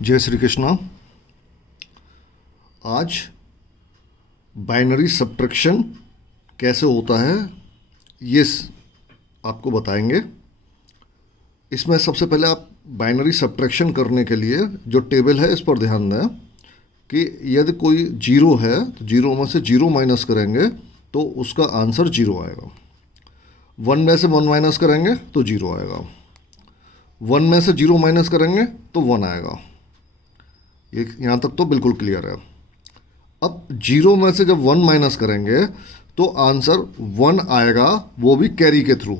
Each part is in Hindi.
जय श्री कृष्णा। आज बाइनरी सब्ट्रैक्शन कैसे होता है ये आपको बताएंगे। इसमें सबसे पहले आप बाइनरी सब्ट्रैक्शन करने के लिए जो टेबल है इस पर ध्यान दें कि यदि कोई जीरो है तो जीरो में से जीरो माइनस करेंगे तो उसका आंसर जीरो आएगा। वन में से वन माइनस करेंगे तो जीरो आएगा। वन में से जीरो माइनस करेंगे तो वन आएगा। ये यहाँ तक तो बिल्कुल क्लियर है। अब जीरो में से जब वन माइनस करेंगे तो आंसर वन आएगा, वो भी कैरी के थ्रू।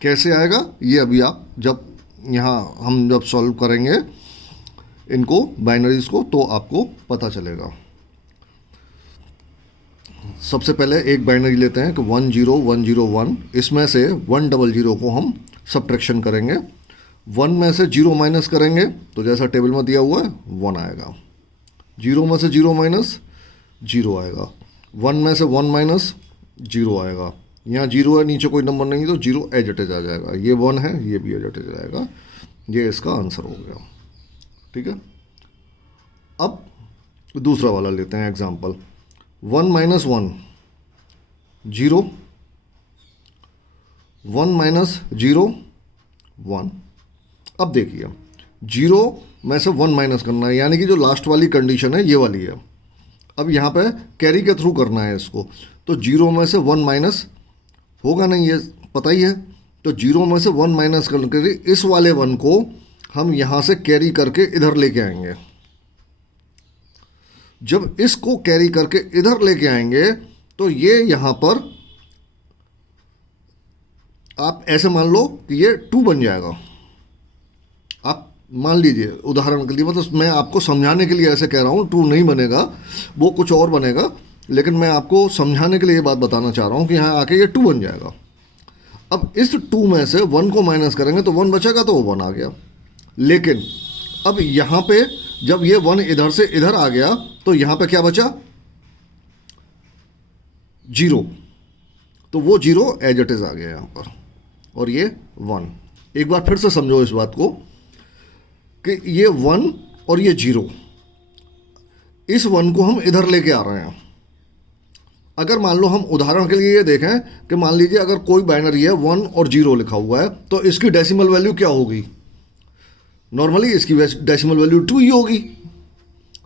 कैसे आएगा ये अभी आप जब हम जब सॉल्व करेंगे इनको बाइनरीज को तो आपको पता चलेगा। सबसे पहले एक बाइनरी लेते हैं कि 10101। इसमें से 100 को हम सब्ट्रैक्शन करेंगे। वन में से जीरो माइनस करेंगे तो जैसा टेबल में दिया हुआ है वन आएगा। जीरो में से जीरो माइनस जीरो आएगा। वन में से वन माइनस जीरो आएगा। यहाँ जीरो है, नीचे कोई नंबर नहीं तो जीरो एज इट इज आ जाएगा। ये वन है, ये भी एज इट इज आएगा। ये इसका आंसर हो गया। ठीक है। अब दूसरा वाला लेते हैं example. One minus one zero, one minus zero one. अब देखिए जीरो में से वन माइनस करना है, यानी कि जो लास्ट वाली कंडीशन है ये वाली है। अब यहाँ पे कैरी के थ्रू करना है इसको, तो जीरो में से वन माइनस होगा नहीं, ये पता ही है। तो जीरो में से वन माइनस करके इस वाले वन को हम यहाँ से कैरी करके इधर लेके आएंगे। जब इसको कैरी करके इधर लेके आएंगे तो ये यहाँ पर आप ऐसे मान लो कि ये टू बन जाएगा। आप मान लीजिए उदाहरण के लिए, मतलब मैं आपको समझाने के लिए ऐसे कह रहा हूँ, टू नहीं बनेगा, वो कुछ और बनेगा, लेकिन मैं आपको समझाने के लिए ये बात बताना चाह रहा हूँ कि यहाँ आके ये टू बन जाएगा। अब इस टू में से वन को माइनस करेंगे तो वन बचेगा, तो वो वन आ गया। लेकिन अब यहाँ पे जब ये वन इधर से इधर आ गया तो यहाँ पे क्या बचा? जीरो। तो वो जीरो एज इट इज आ गया यहाँ पर, और ये वन। एक बार फिर से समझो इस बात को कि ये वन और ये जीरो, इस वन को हम इधर लेके आ रहे हैं। अगर मान लो हम उदाहरण के लिए ये देखें कि मान लीजिए अगर कोई बाइनरी है वन और जीरो लिखा हुआ है तो इसकी डेसिमल वैल्यू क्या होगी? नॉर्मली इसकी डेसिमल वैल्यू टू ही होगी।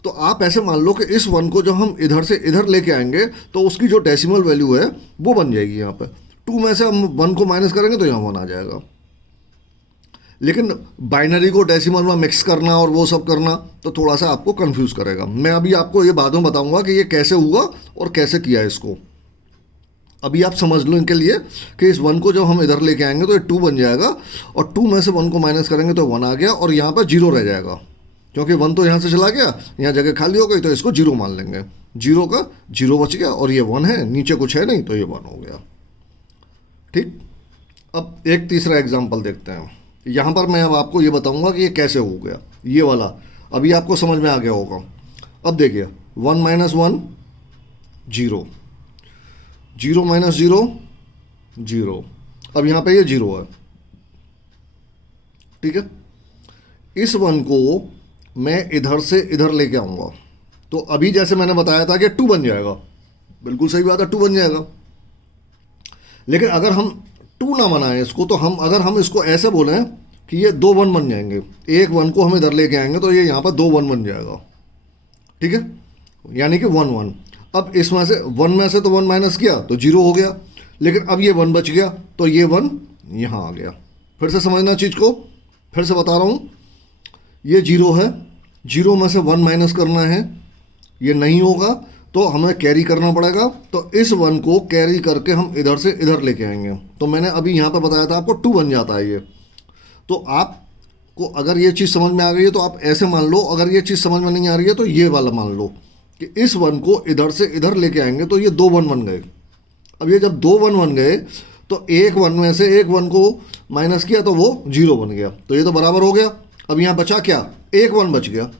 तो आप ऐसे मान लो कि इस वन को जब हम इधर से इधर लेके आएंगे तो उसकी जो डेसिमल वैल्यू है वो बन जाएगी। यहाँ पे टू में से हम वन को माइनस करेंगे तो यहाँ वन आ जाएगा। लेकिन बाइनरी को डेसिमल में मिक्स करना और वो सब करना तो थोड़ा सा आपको कंफ्यूज करेगा। मैं अभी आपको ये बाद में बताऊंगा कि ये कैसे हुआ और कैसे किया इसको। अभी आप समझ लो इनके लिए कि इस वन को जब हम इधर लेके आएंगे तो ये टू बन जाएगा, और टू में से वन को माइनस करेंगे तो वन आ गया, और यहाँ पर जीरो रह जाएगा क्योंकि वन तो यहाँ से चला गया, यहाँ जगह खाली हो गई तो इसको जीरो मान लेंगे। जीरो का जीरो बच गया, और ये वन है, नीचे कुछ है नहीं तो ये वन हो गया। ठीक। अब एक तीसरा एग्जाम्पल देखते हैं। यहाँ पर मैं अब आपको ये बताऊंगा कि ये कैसे हो गया, ये वाला अभी आपको समझ में आ गया होगा। अब देखिए one minus one zero, zero minus zero zero. अब यहाँ पे ये जीरो है। ठीक है। इस वन को मैं इधर से इधर लेके आऊँगा तो अभी जैसे मैंने बताया था कि टू बन जाएगा। बिल्कुल सही बात है, टू बन जाएगा। लेकिन अगर हम टू ना बनाएं इसको, तो अगर हम इसको ऐसे बोलें कि ये दो वन बन जाएंगे, एक वन को हम इधर लेके आएंगे तो ये यहाँ पर दो वन बन जाएगा। ठीक है, यानी कि वन वन। अब इसमें से वन में से तो वन माइनस किया तो जीरो हो गया, लेकिन अब ये वन बच गया तो ये वन यहाँ आ गया। फिर से समझना चीज़ को, फिर से बता रहा हूँ। ये जीरो है, जीरो में से वन माइनस करना है, ये नहीं होगा तो हमें कैरी करना पड़ेगा। तो इस वन को कैरी करके हम इधर से इधर लेके आएंगे। तो मैंने अभी यहाँ पे बताया था आपको टू बन जाता है ये। तो आपको अगर ये चीज़ समझ में आ गई है तो आप ऐसे मान लो, अगर ये चीज़ समझ में नहीं आ रही है तो ये वाला मान लो कि इस वन को इधर से इधर लेके आएंगे तो ये दो वन बन गए। अब ये जब दो वन बन गए तो एक वन में से एक वन को माइनस किया तो वो जीरो बन गया, तो ये तो बराबर हो गया। अब यहाँ बचा क्या? एक वन बच गया।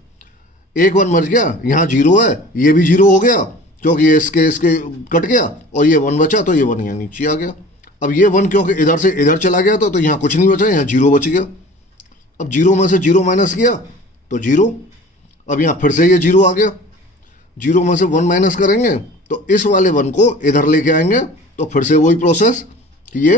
एक वन मर गया, यहाँ जीरो है, ये भी जीरो हो गया क्योंकि ये इसके कट गया, और ये वन बचा तो ये वन यहाँ नीचे आ गया। अब ये वन क्योंकि इधर से इधर चला गया तो यहाँ कुछ नहीं बचा, यहाँ जीरो बच गया। अब जीरो में से जीरो माइनस किया तो जीरो, अब यहाँ फिर से ये जीरो आ गया, जीरो में से वन माइनस करेंगे तो इस वाले वन को इधर लेके आएंगे, तो फिर से वही प्रोसेस कि ये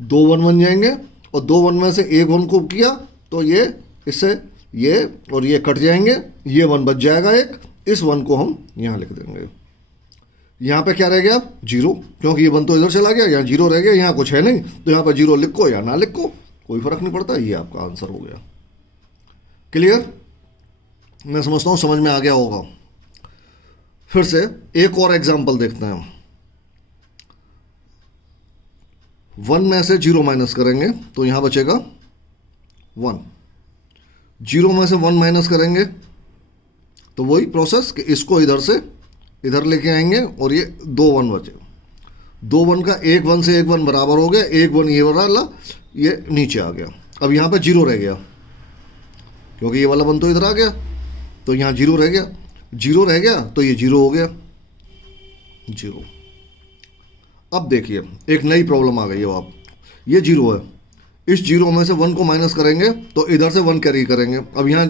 दो वन बन जाएंगे, और दो वन में से एक वन को किया तो ये इससे ये और ये कट जाएंगे, ये वन बच जाएगा एक, इस वन को हम यहाँ लिख देंगे। यहाँ पे क्या रह गया, जीरो, क्योंकि ये वन तो इधर चला गया, यहाँ जीरो रह गया, यहाँ कुछ है नहीं, तो यहाँ पर जीरो लिखो या ना लिखो कोई फर्क नहीं पड़ता, ये आपका आंसर हो गया। क्लियर? मैं समझता हूँ समझ में आ गया होगा। फिर से एक और एग्जांपल देखते हैं। वन में से जीरो माइनस करेंगे तो यहाँ बचेगा वन, जीरो में से वन माइनस करेंगे तो वही प्रोसेस कि इसको इधर से इधर लेके आएंगे और ये दो वन बचे, दो वन का एक वन से एक वन बराबर हो गया, एक वन ये वाला ये नीचे आ गया। अब यहाँ पे जीरो रह गया क्योंकि ये वाला वन तो इधर आ गया, तो यहाँ जीरो रह गया, जीरो रह गया तो ये जीरो हो गया, जीरो। अब देखिए एक नई प्रॉब्लम आ गई है, आप ये जीरो है, इस जीरो में से वन को माइनस करेंगे तो इधर से वन कैरी करेंगे। अब यहाँ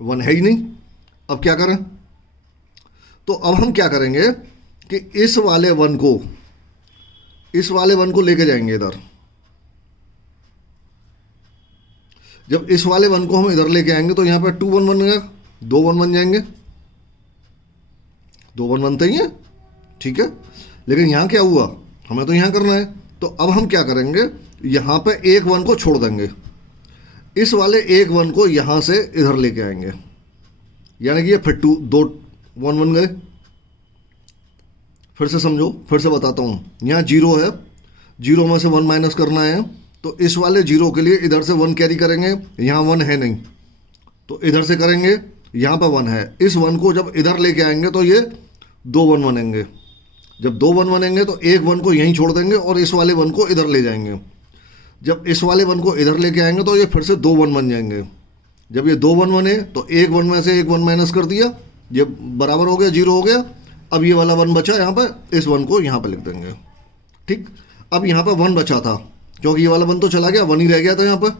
वन है ही नहीं, अब क्या करें? तो अब हम क्या करेंगे कि इस वाले वन को लेके जाएंगे इधर। जब इस वाले वन को हम इधर लेके आएंगे तो यहाँ पे टू वन बन गया, दो वन बन जाएंगे, दो वन बनते ही हैं, ठीक है। लेकिन यहाँ क्या हुआ, हमें तो यहाँ करना है, तो अब हम क्या करेंगे, यहाँ पे एक वन को छोड़ देंगे, इस वाले एक वन को यहाँ से इधर लेके आएंगे, यानी कि ये फिर दो वन बन गए। फिर से समझो, फिर से बताता हूँ। यहाँ जीरो है, जीरो में से वन माइनस करना है, तो इस वाले जीरो के लिए इधर से वन कैरी करेंगे, यहाँ वन है नहीं तो इधर से करेंगे, यहाँ पर वन है, इस वन को जब इधर लेके आएंगे तो ये दो वन बनेंगे, जब दो वन बनेंगे तो एक वन को यहीं छोड़ देंगे और इस वाले वन को इधर ले जाएंगे। जब इस वाले वन को इधर लेके आएंगे तो ये फिर से दो वन बन जाएंगे। जब ये दो वन बने तो एक वन में से एक वन माइनस कर दिया, ये बराबर हो गया, जीरो हो गया। अब ये वाला वन बचा यहाँ पर, इस वन को यहाँ पर लिख देंगे, ठीक। अब यहाँ पर वन बचा था क्योंकि ये वाला वन तो चला गया, वन ही रह गया था यहाँ पर,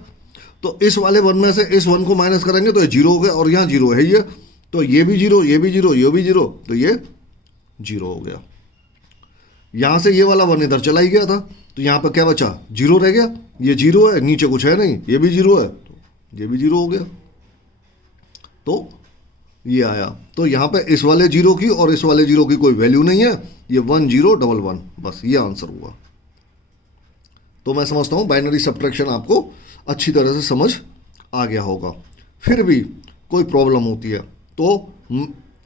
तो इस वाले वन में से इस वन को माइनस करेंगे तो ये जीरो हो गया, और यहाँ जीरो है ये, तो ये भी जीरो, ये भी जीरो, ये भी जीरो, तो ये जीरो हो गया। यहाँ से ये वाला वन इधर चला ही गया था, तो यहाँ पर क्या बचा, जीरो रह गया, ये जीरो है, नीचे कुछ है नहीं, ये भी जीरो है, तो ये भी जीरो हो गया, तो ये आया। तो यहाँ पे इस वाले जीरो की और इस वाले जीरो की कोई वैल्यू नहीं है, ये वन जीरो डबल वन, बस ये आंसर हुआ। तो मैं समझता हूँ बाइनरी सब्ट्रैक्शन आपको अच्छी तरह से समझ आ गया होगा। फिर भी कोई प्रॉब्लम होती है तो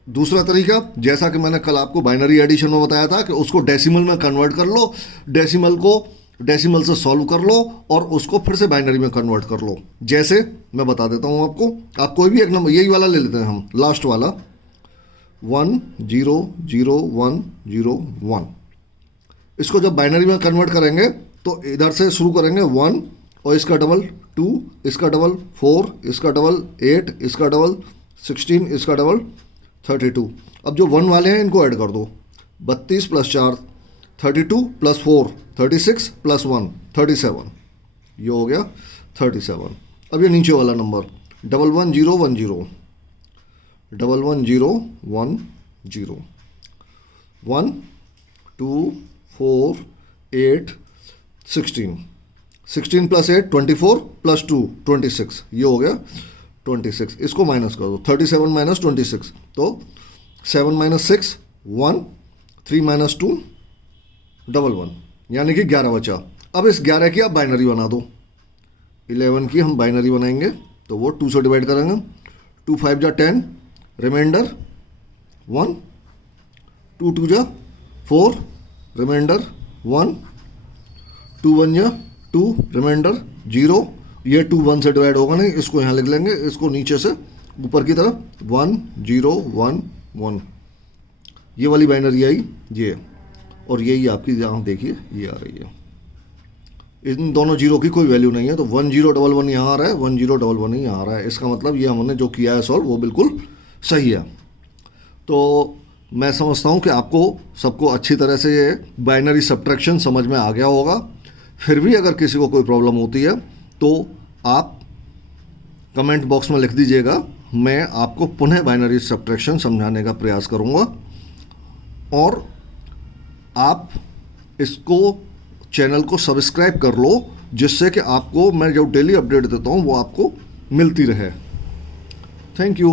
दूसरा तरीका, जैसा कि मैंने कल आपको बाइनरी एडिशन में बताया था कि उसको डेसिमल में कन्वर्ट कर लो, डेसिमल को डेसिमल से सॉल्व कर लो और उसको फिर से बाइनरी में कन्वर्ट कर लो। जैसे मैं बता देता हूँ आपको, आप कोई भी एक नंबर, यही वाला ले लेते हैं हम, लास्ट वाला 1 0 0 1 0 1। इसको जब बाइनरी में कन्वर्ट करेंगे तो इधर से शुरू करेंगे 1 और इसका डबल 2, इसका डबल 4, इसका डबल 8, इसका डबल 16, इसका डबल 32। अब जो 1 वाले हैं इनको ऐड कर दो, 32 + 4 32 + 4 36 + 1 37, ये हो गया 37। अब ये नीचे वाला नंबर 1 1 0 1 0, 1 1 0 1 0, 1 2 4 8 16, 16 + 8 24 + 2 26, ये हो गया 26। इसको माइनस कर दो, 37 - 26, तो 7 - 6 1, 3 - 2 1 1, यानी कि 11 बचा। अब इस 11 की आप बाइनरी बना दो, 11 की हम बाइनरी बनाएंगे तो वो 2 से डिवाइड करेंगे, 2 5 जा 10, रिमाइंडर 1, 2 2 जा 4, रिमाइंडर 1, 2 1 जा 2, रिमाइंडर 0। ये 2 1 से डिवाइड होगा नहीं, इसको यहाँ लिख लेंगे, इसको नीचे से ऊपर की तरफ 1 0 1 1, ये वाली बाइनरी आई ये, और यही आपकी यहाँ देखिए ये आ रही है। इन दोनों जीरो की कोई वैल्यू नहीं है, तो 1 0 1 1 यहाँ आ रहा है, 1 0 1 1 यहाँ आ रहा है। इसका मतलब ये हमने जो किया है सॉल्व वो बिल्कुल सही है। तो मैं समझता हूँ कि आपको सबको अच्छी तरह से ये बाइनरी सब्ट्रैक्शन समझ में आ गया होगा। फिर भी अगर किसी को कोई प्रॉब्लम होती है तो आप कमेंट बॉक्स में लिख दीजिएगा, मैं आपको पुनः बाइनरी सब्ट्रैक्शन समझाने का प्रयास करूँगा, और आप इसको चैनल को सब्सक्राइब कर लो, जिससे कि आपको मैं जो डेली अपडेट देता हूँ वो आपको मिलती रहे। Thank you.